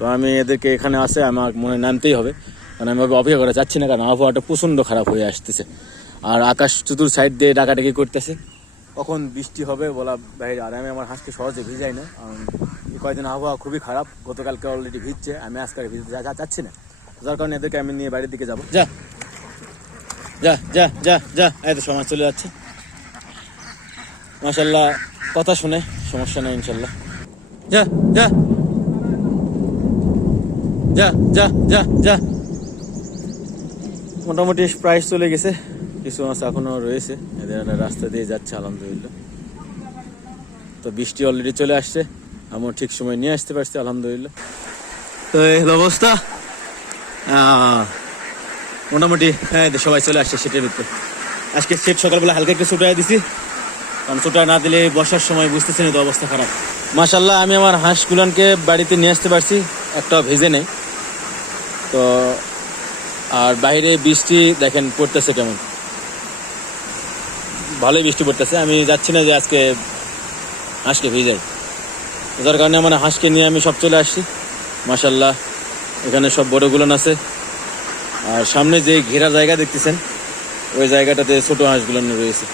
তো আমি এদেরকে এখানে আসে আমার মনে নামতেই হবে, কারণ আমি অপেক্ষা করা যাচ্ছি না, কারণ আবহাওয়াটা প্রচণ্ড খারাপ হয়ে আসতেছে। আর আকাশ চতুর সাইড দিয়ে ডাকাডাকি করতেছে, কখন বৃষ্টি হবে বলা বাইরে। আর আমি আমার হাঁসকে সহজে ভিজাই না, কারণ কয়েকদিন আবহাওয়া খুবই খারাপ, গতকালকে অলরেডি ভিজছে, আমি আজকে ভিজতে যাচ্ছি না, যার কারণে এদেরকে আমি নিয়ে বাড়ির দিকে যাবো। যা যা যা যা যা, এই তো সময় চলে যাচ্ছে। মাশাআল্লাহ কথা শুনে সমস্যা নেই ইনশাল্লাহ। যা যা যা যা যা যা। মোটামুটি প্রাইস চলে গেছে, কিছু মাছ এখনো রয়েছে, এদের রাস্তা দিয়ে যাচ্ছে আলহামদুলিল্লাহ। তো বৃষ্টি অলরেডি চলে আসছে, আমিও ঠিক সময় নিয়ে আসতে পারছি আলহামদুলিল্লাহ। তো এই অবস্থা মোটামুটি, হ্যাঁ সবাই চলে আসছে সেটের উপরে। আজকে সেট সকালবেলা হালকা একটু ছুটাই দিছি, কারণ ছুটা না দিলে বসার সময় বুঝতেছি না তো অবস্থা খারাপ। মাশাআল্লাহ আমি আমার হাঁসগুলানকে বাড়িতে নিয়ে আসতে পারছি, একটাও ভেজে নেই। তো আর বাইরে বৃষ্টি দেখেন পড়তেছে কেমন, ভালোই বৃষ্টি পড়তেছে। আমি যাচ্ছি না যে আজকে হাঁসকে ভিজাই, যার কারণে মানে হাঁসকে নিয়ে আমি সব চলে আসছি। মাশাআল্লাহ এখানে সব বড়গুলোন আছে, আর সামনে যে ঘেরা জায়গা দেখতেছেন ওই জায়গাটাতে ছোট হাঁসগুলো রয়েছে।